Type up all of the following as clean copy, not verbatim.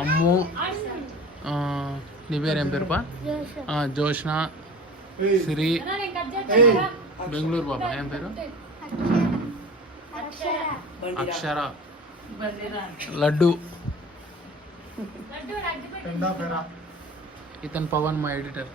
అమ్ము నీ పేరు ఏం పేరు పా జోష్న సిరి బెంగళూరు బాబా ఏం పేరు అక్షర లడ్డు ఇతను పవన్ మా ఎడిటర్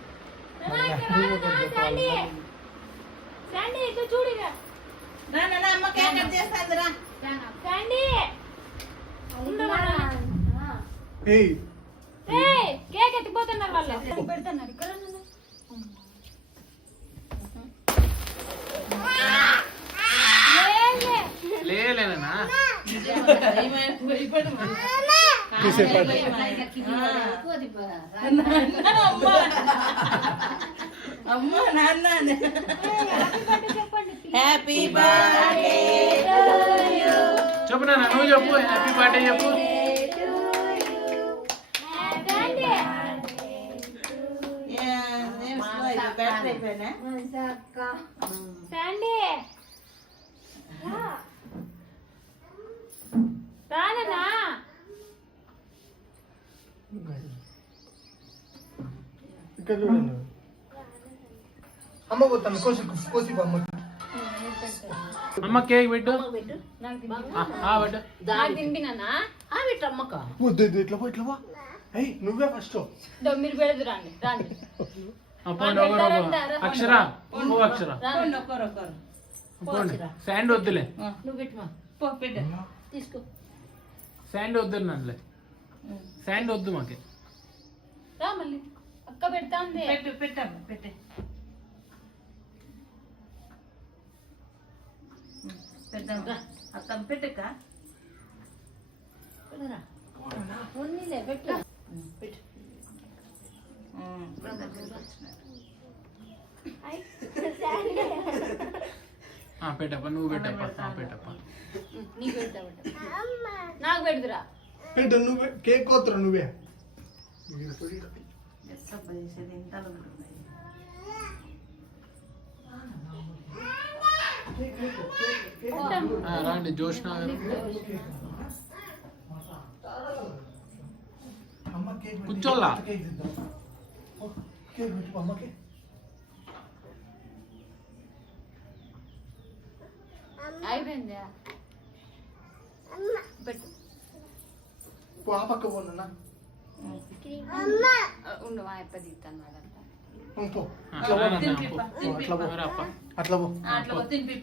కేక్ ఎత్తిపోతున్నారు వాళ్ళు పెడుతున్నారు ఇక్కడ లేనా అమ్మా నాన్న హ్యాపీ బర్త్డే చెప్పు నాన్న నువ్వు చెప్పు హ్యాపీ బర్త్డే చెప్పు రానా ఇక్కడ చూడండి అమ్మ పోతాను కోసి కోసి అమ్మ అమ్మ కేక్ పెట్టు పెట్టు తింపినా అమ్మక ముద్దు ఇట్లా పో ఇట్లా పో అయ్యి నువ్వే ఫస్ట్ మీరు పెడదు రండి రండి అక్షర అక్షర శాండ్ వద్దులే నువ్వు పెట్టు తీసుకో శాండ్ వద్దు నన్నులే శాండ్ వద్దు మాకి రా మళ్ళీ అక్క పెడతా ఉంది పెట్టమ్మా పెట్టే పెద్దాం అక్క పెట్టక ఉన్నిలే పెట్టు పెట్టు పెట్టప్ప నువ్వు పెట్టప్ప పెట్టప్ప నీకు పెడతా నాకు పెడుతురా పెట్టు నువ్వే కేక్ కోతురా నువ్వే రాండి జోష్న కూర్చోల్లా అయిపోయిందా పెట్టు ఆ పక్క పోనా ఉండు మా అప్ప తీస్తాను వాడంతా అట్లా పో తినిపి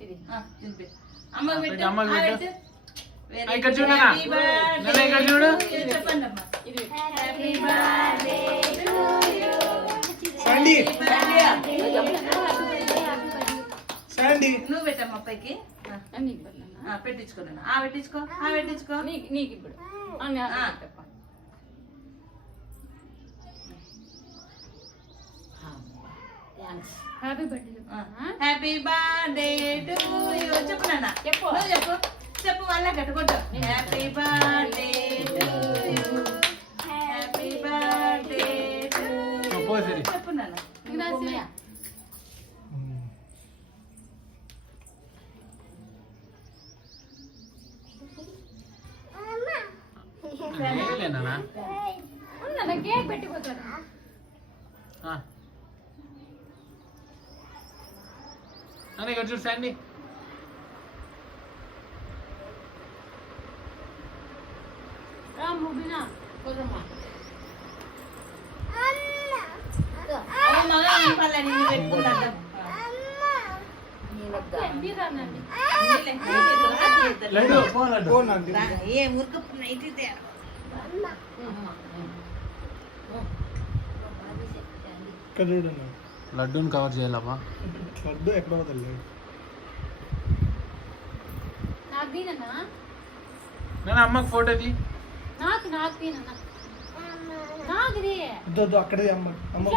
ఇది అమ్మ ఇక్కడ చూడనా ఇక్కడ చూడు శాండీ శాండీ నువ్వు పెట్టమ్మా అబ్బాయికి పెట్టించుకోలేనా పెట్టించుకో నీకు ఇప్పుడు happy birthday happy birthday to you చెప్పు నాన్న చెప్పు చెప్పు వాళ్ళ కట్టుకోట happy birthday to you happy birthday to చెప్పు నాన్న కేక్ పెట్టిపోతాడు అని ఇక్కడ చూడు శాండీ ముబినా కుదరమ్మా లడ్డూని కవర్ చేయాలమ్మా లడ్డు ఎక్కడ పోతుంది నేను అమ్మకి ఫోటో తీ నాకు అక్కడే అమ్మ అమ్మ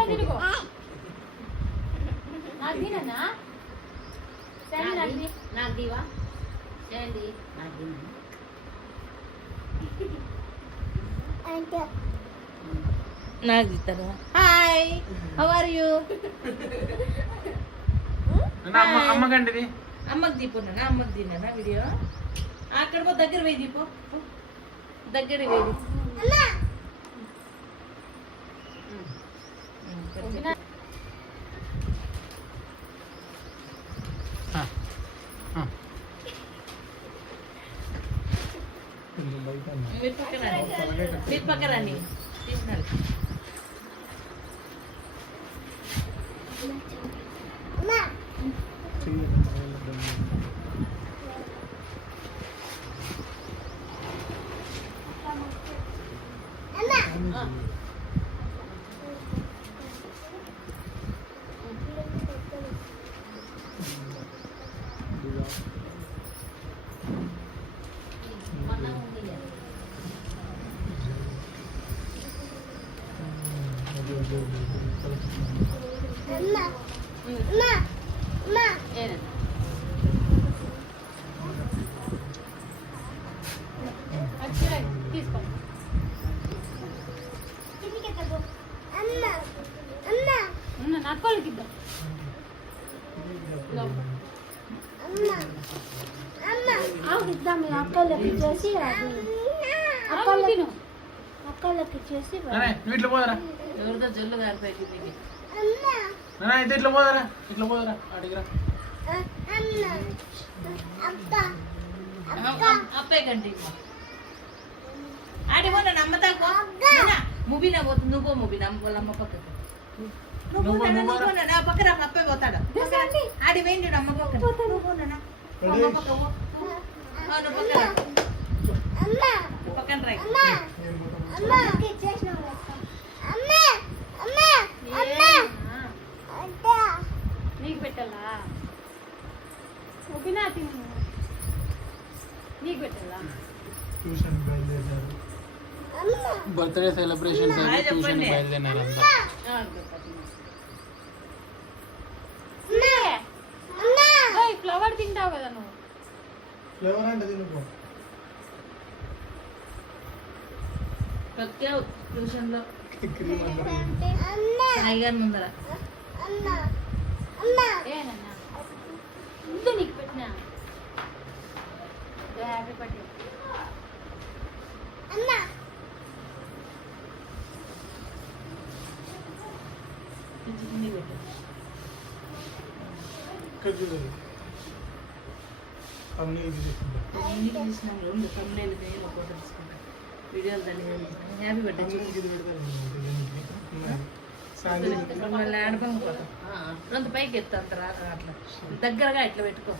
నాకు దీవా చేయండి నాకు నాకు ఇస్తాను. Hi, how are you? అమ్మకండి ఇది. అమ్మకి దీపున్నా, అమ్మకి తిన్నా వీడియో. అక్కడ పో, దగ్గర పోయి దీపో, దగ్గర పోయి. మీరు పక్కన రండి తీసినారు. తీసుకోండి. నక్కోళ్ళకి ఇద్దాం. ఇద్దాం అక్కలకి చేసి అక్కలకి చేసి నువ్వు ఇట్లా పోదరా, ఎవరితో జల్లు గారిపోయి ఇట్లా పోదరా, ఇట్లా పోదరా, అడిగిరా. అప్పే కండి ఆడిపో. నన్ను అమ్మతాకో ముబినా పోతుంది. నువ్వు ముబినా వాళ్ళ అమ్మ పక్కకు నువ్వు నా పక్కన అప్పే పోతాడు. ఆడి వేయండి అమ్మ పక్కన. అమ్మ పక్క నువ్వు పక్కన రా. నీకు పెట్టాలా? ఒప్పినా తిను. నీకు పెట్టాలా? ట్యూషన్ బయలుదేరారు. బర్త్డే సెలబ్రేషన్స్ ట్యూషన్ బయలుదేరినారు అంతా. ఫ్లవర్ తింటావు కదా నువ్వు. ఫ్లేవర్ అంటే తినుకో. ట్యూషన్ లో క్రీమ్ అంటే సాయిగా ముందర ఏనన్నా ముందు నీకు పెట్టినా. Happy birthday. పెట్టు. ఇక్కడ చూడండి. అన్నీ ఇది చేసింది. నీకు తీసినాం రెండు కమ్ములేలు ఫోటో తీసుకుంటా. వీడియోలు దాన్ని హ్యాపీ బర్త్డే ఇది పెడతాను. సాయంత్రం ఇప్పుడు మళ్ళీ ఆడపంగా పోతాం. రెండు పైకి ఎత్తా అంత అట్లా దగ్గరగా ఇట్లా పెట్టుకో.